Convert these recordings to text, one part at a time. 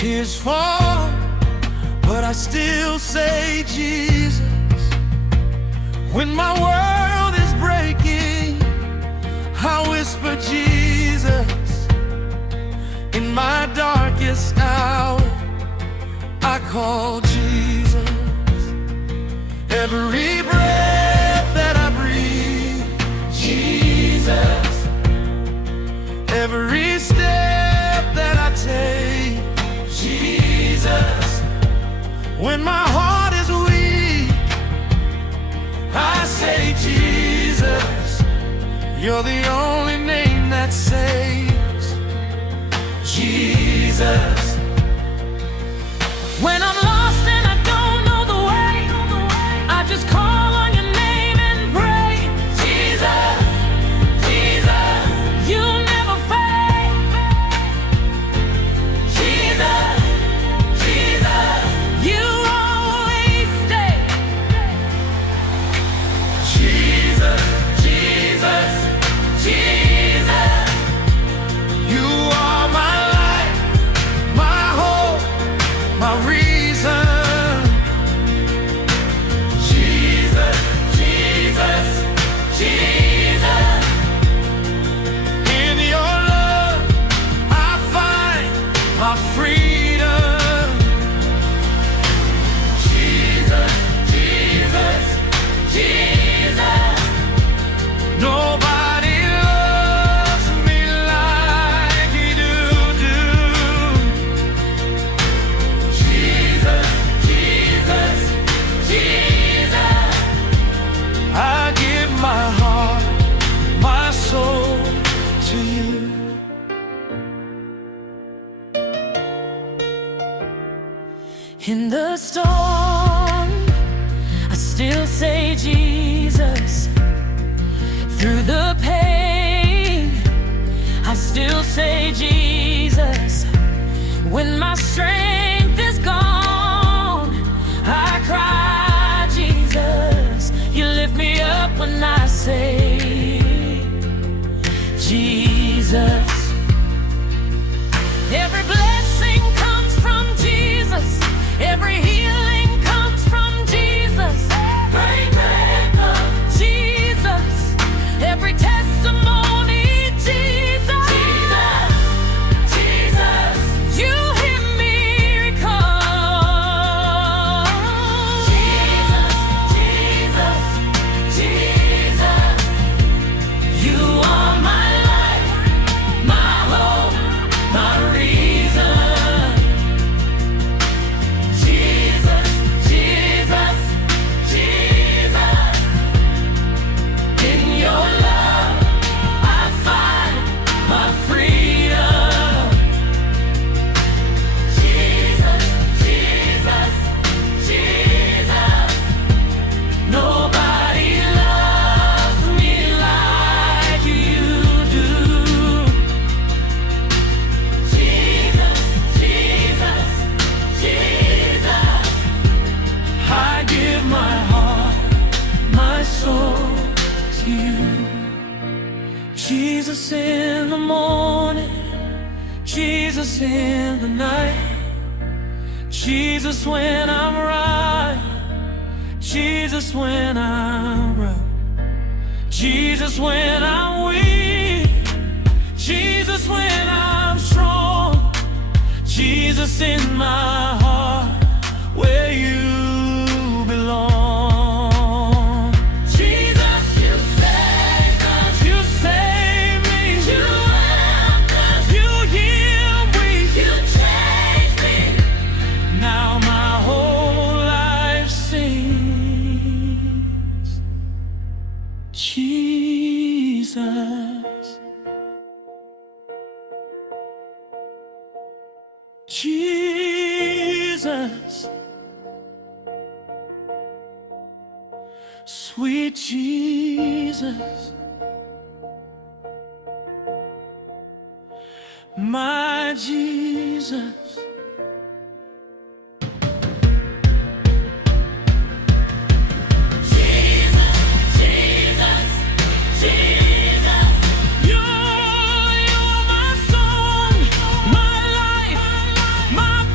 Tears fall, but I still say Jesus. When my world is breaking, I whisper Jesus. In my darkest hour, I call Jesus. Every breath that I breathe, Jesus. Every step that I take, Jesus. When my heart is weak, I say Jesus. You're the only name that saves, Jesus. When I'm lost and I don't know the way, I just call on your name and pray. Jesus, Jesus, you never fail. Jesus, Jesus, you always stay. Jesus, Jesus, Jesus. You are my life, my hope, my reason. Jesus, Jesus, Jesus. In your love I find my freedom. Jesus, Jesus, Jesus. Nobody loves me like you do. Jesus, Jesus, Jesus. I give my heart, my soul to you. In the storm, I still say Jesus. Through the pain, I still say Jesus. When my strength is gone, I cry Jesus. You lift me up when I say Jesus. Every blessing comes from Jesus. Every healing comes from Jesus. Every breath, Jesus. Every testimony, Jesus. Jesus, Jesus. You hear miracles. Jesus, Jesus, Jesus. You are my life, my hope, my reason. Jesus, Jesus, Jesus. In your love I find my freedom. Jesus, Jesus, Jesus. Nobody loves me like you do. Jesus, Jesus, Jesus. I give my heart, my soul to you. Jesus in the morning, Jesus in the night, Jesus when I'm right, Jesus when I'm wrong, Jesus when I'm weak, Jesus when I'm strong, Jesus in my heart where you belong. Jesus, you saved us. You saved me. You helped us. You healed me. You changed me. Now my whole life sings Jesus. Jesus, sweet Jesus, my Jesus. You're my song, my life, my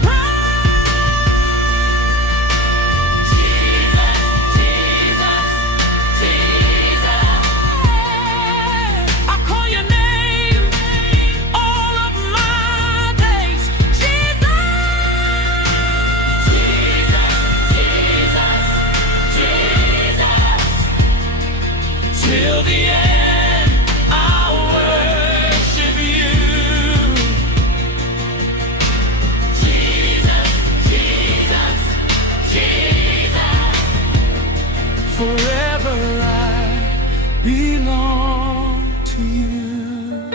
Forever I belong to you.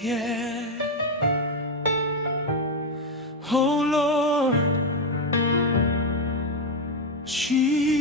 Yeah. Oh Lord Jesus.